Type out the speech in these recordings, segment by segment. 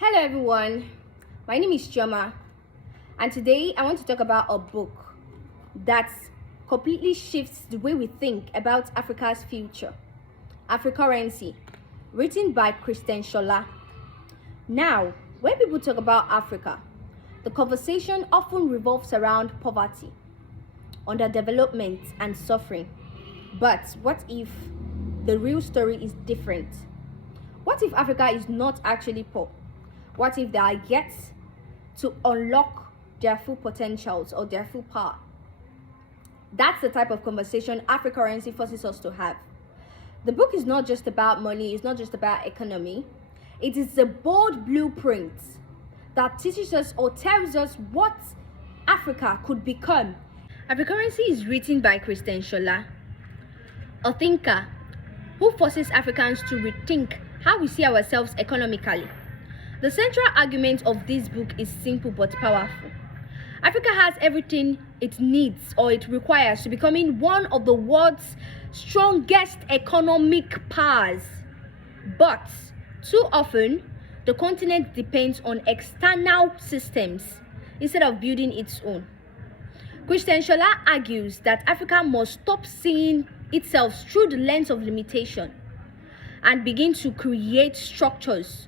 Hello everyone, my name is Choma, and today I want to talk about a book that completely shifts the way we think about Africa's future. Africurrency, written by Christian Shola. Now, when people talk about Africa, the conversation often revolves around poverty, underdevelopment, and suffering. But what if the real story is different? What if Africa is not actually poor? What if they are yet to unlock their full potentials or their full power? That's the type of conversation Africurrency forces us to have. The book is not just about money, it's not just about economy. It is a bold blueprint that teaches us or tells us what Africa could become. Africurrency is written by Christian Shola, a thinker who forces Africans to rethink how we see ourselves economically. The central argument of this book is simple but powerful. Africa has everything it needs or it requires to becoming one of the world's strongest economic powers. But too often, the continent depends on external systems instead of building its own. Christian Shola argues that Africa must stop seeing itself through the lens of limitation and begin to create structures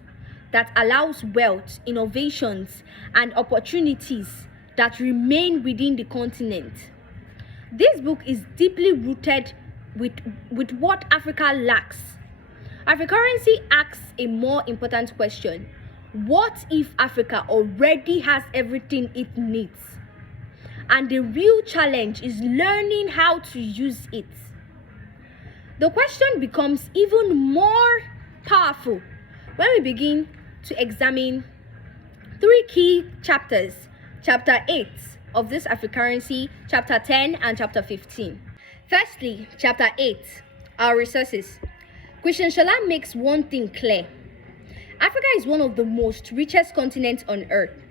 that allows wealth, innovations, and opportunities that remain within the continent. This book is deeply rooted with what Africa lacks. Africurrency asks a more important question. What if Africa already has everything it needs? And the real challenge is learning how to use it. The question becomes even more powerful when we begin to examine three key chapters, chapter 8 of this Africurrency, chapter 10 and chapter 15. Firstly, chapter 8, our resources. Christian Shola makes one thing clear. Africa is one of the most richest continents on earth.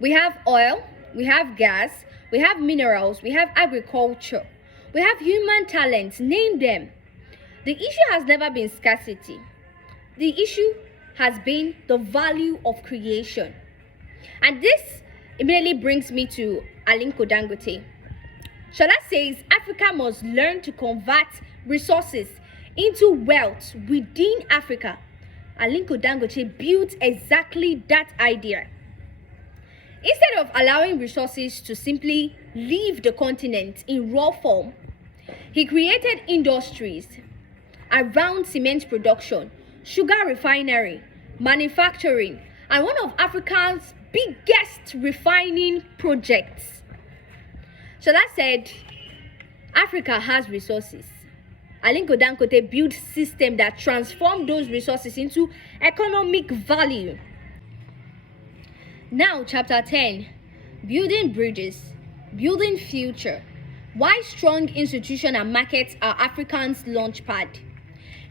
We have oil, we have gas, we have minerals, we have agriculture, we have human talents, name them. The issue has never been scarcity. The issue has been the value of creation. And this immediately brings me to Aliko Dangote. Shola says Africa must learn to convert resources into wealth within Africa. Aliko Dangote built exactly that idea. Instead of allowing resources to simply leave the continent in raw form, he created industries around cement production, sugar refinery, manufacturing, and one of Africa's biggest refining projects. Shola said, Africa has resources. Aliko Dangote built systems that transform those resources into economic value. Now, chapter 10, building bridges, building future. Why strong institutions and markets are Africa's launchpad.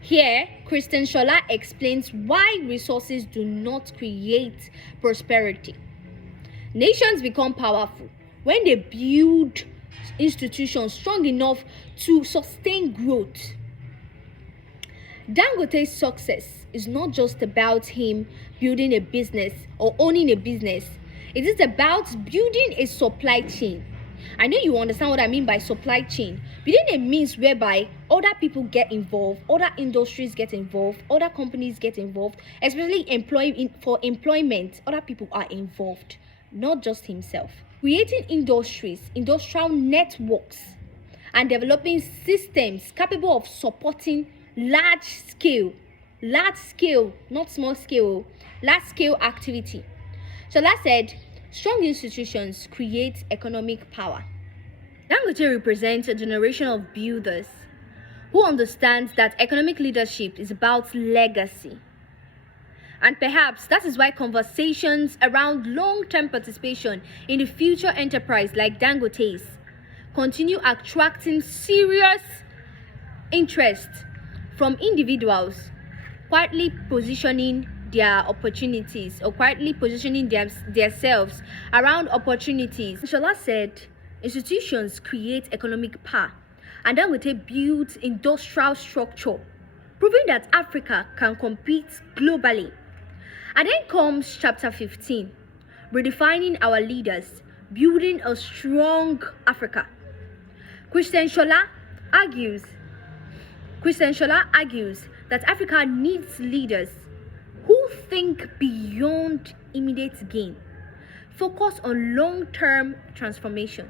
Here, Christian Shola explains why resources do not create prosperity. Nations become powerful when they build institutions strong enough to sustain growth. Dangote's success is not just about him building a business or owning a business. It is about building a supply chain. I know you understand what I mean by supply chain. Building a means whereby other people get involved, other industries get involved, other companies get involved, especially for employment, other people are involved, not just himself. Creating industries, industrial networks, and developing systems capable of supporting large scale, not small scale, large scale activity. Shola said, strong institutions create economic power. Dangote represents a generation of builders who understands that economic leadership is about legacy. And perhaps that is why conversations around long-term participation in the future enterprise like Dangote's continue attracting serious interest from individuals quietly positioning their opportunities or quietly positioning themselves around opportunities. Shola said, institutions create economic power, and Dangote builds industrial structure, proving that Africa can compete globally. And then comes chapter 15, redefining our leaders, building a strong Africa. Christian Shola argues that Africa needs leaders who think beyond immediate gain, focus on long-term transformation.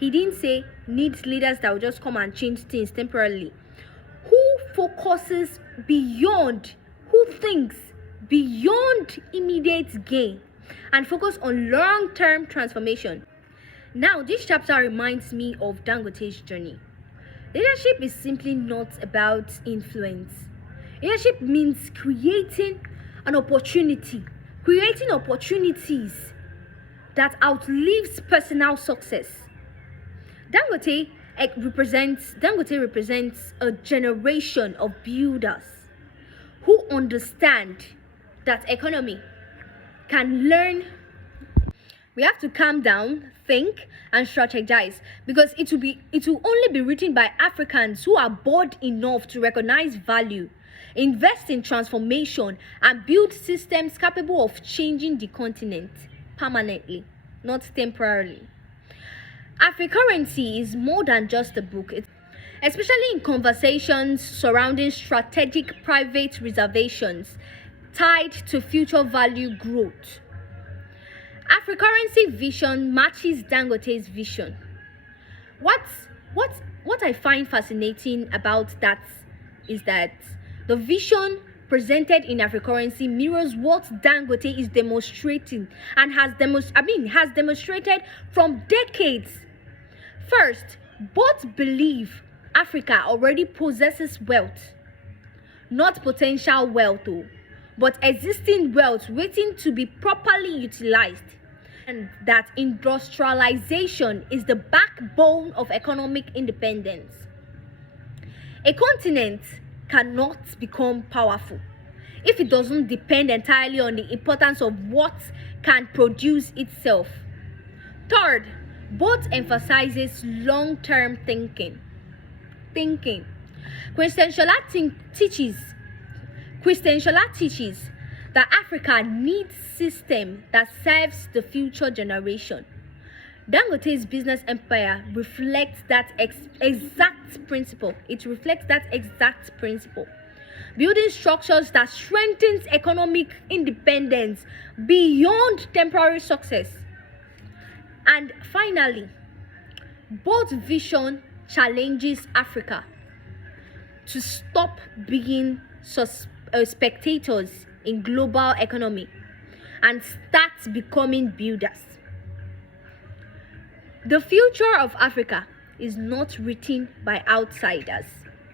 He didn't say needs leaders that will just come and change things temporarily. Who focuses beyond, who thinks beyond immediate gain and focus on long-term transformation. Now, this chapter reminds me of Dangote's journey. Leadership is simply not about influence. Leadership means creating opportunities that outlives personal success. Dangote represents a generation of builders who understand that economy can learn. We have to calm down, think, and strategize, because it will only be written by Africans who are bold enough to recognize value, invest in transformation, and build systems capable of changing the continent permanently, not temporarily. Africurrency is more than just a book, especially in conversations surrounding strategic private reservations tied to future value growth. Africurrency vision matches Dangote's vision. What I find fascinating about that is that the vision presented in Africurrency mirrors what Dangote is demonstrating and has demonstrated from decades. First, both believe Africa already possesses wealth, not potential wealth, but existing wealth waiting to be properly utilized, and that industrialization is the backbone of economic independence. A continent cannot become powerful if it doesn't depend entirely on the importance of what can produce itself. Third, both emphasizes long-term thinking. Christian Shola teaches that Africa needs system that serves the future generation. Dangote's business empire reflects that exact principle. Building structures that strengthens economic independence beyond temporary success. And finally, both vision challenges Africa to stop being spectators in global economy and start becoming builders. The future of Africa is not written by outsiders.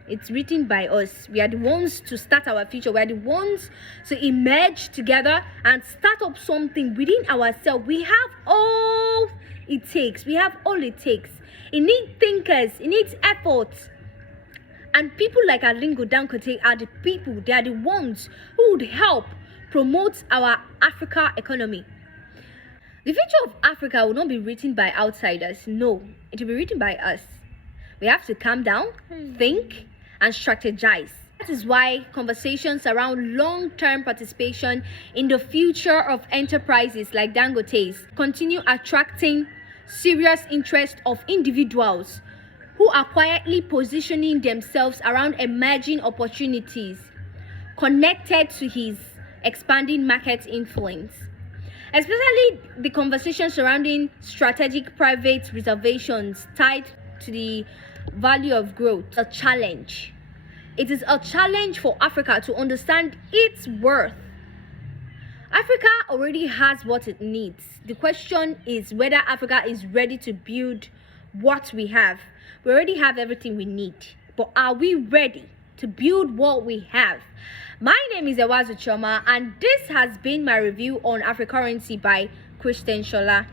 It's written by us. We are the ones to start our future. We are the ones to emerge together and start up something within ourselves. We have all it takes. It needs thinkers. It needs efforts. And people like Alingo Dangote are the people. They are the ones who would help promote our Africa economy. The future of Africa will not be written by outsiders. No, it will be written by us. We have to calm down, think, and strategize. That is why conversations around long-term participation in the future of enterprises like Dangote's continue attracting serious interest of individuals who are quietly positioning themselves around emerging opportunities connected to his expanding market influence. Especially the conversation surrounding strategic private reservations tied to the value of growth. A challenge. It is a challenge for Africa to understand its worth. Africa already has what it needs. The question is whether Africa is ready to build what we have. We already have everything we need, but are we ready to build what we have? My name is Ewazu Choma, and this has been my review on Africurrency by Christian Shola.